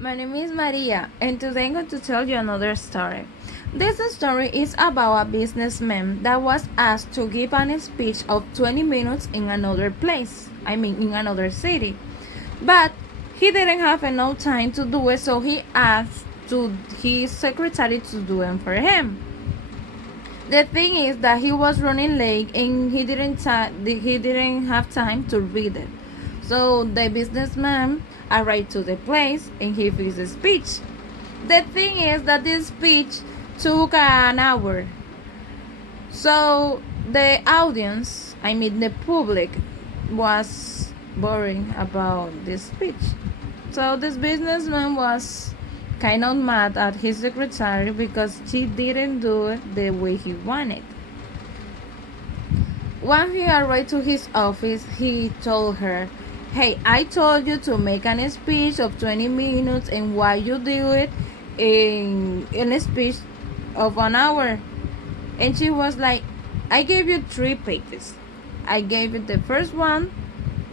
My name is Maria, and today I'm going to tell you another story. This story is about a businessman that was asked to give a speech of 20 minutes in another place, in another city. But he didn't have enough time to do it, so he asked to his secretary to do it for him. The thing is that he was running late and he didn't have time to read it. So the businessman arrived to the place and he fixed the speech. The thing is that this speech took an hour. So the audience, the public, was boring about this speech. So this businessman was kind of mad at his secretary because she didn't do it the way he wanted. When he arrived to his office, he told her, "Hey, I told you to make a speech of 20 minutes, and why you do it in a speech of an hour?" And she was like, "I gave you 3 pages. I gave you the first one,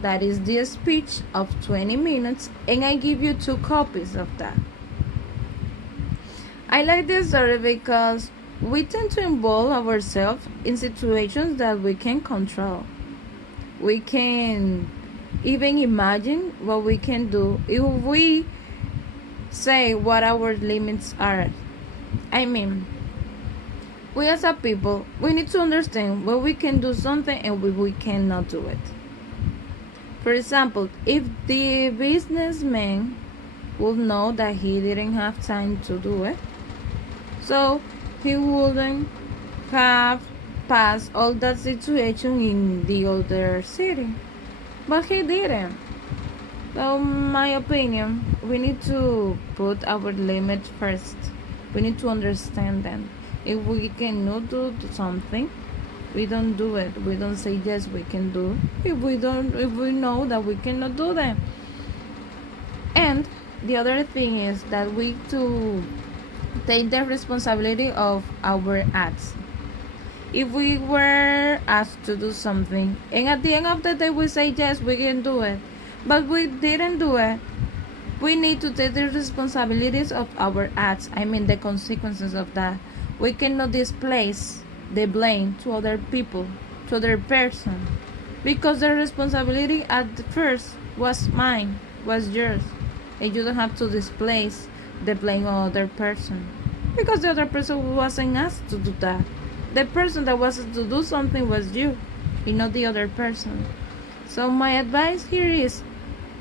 that is the speech of 20 minutes, and I give you 2 copies of that." I like this story because we tend to involve ourselves in situations that we can control. We can even imagine what we can do if we say what our limits are. We as a people, we need to understand when we can do something and when we cannot do it. For example, if the businessman would know that he didn't have time to do it, so he wouldn't have passed all that situation in the other city. But he didn't. So, my opinion, we need to put our limits first. We need to understand them. If we cannot do something, we don't do it. We don't say yes, we can do. If we know that we cannot do them. And the other thing is that we to take the responsibility of our acts. If we were asked to do something and at the end of the day we say yes, we can do it, but we didn't do it, we need to take the responsibilities of our acts, the consequences of that. We cannot displace the blame to other people, to other person, because the responsibility at first was mine, was yours, and you don't have to displace the blame on other person, because the other person wasn't asked to do that. The person that was to do something was you, and not the other person. So my advice here is,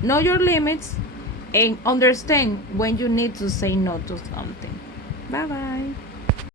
know your limits and understand when you need to say no to something. Bye bye.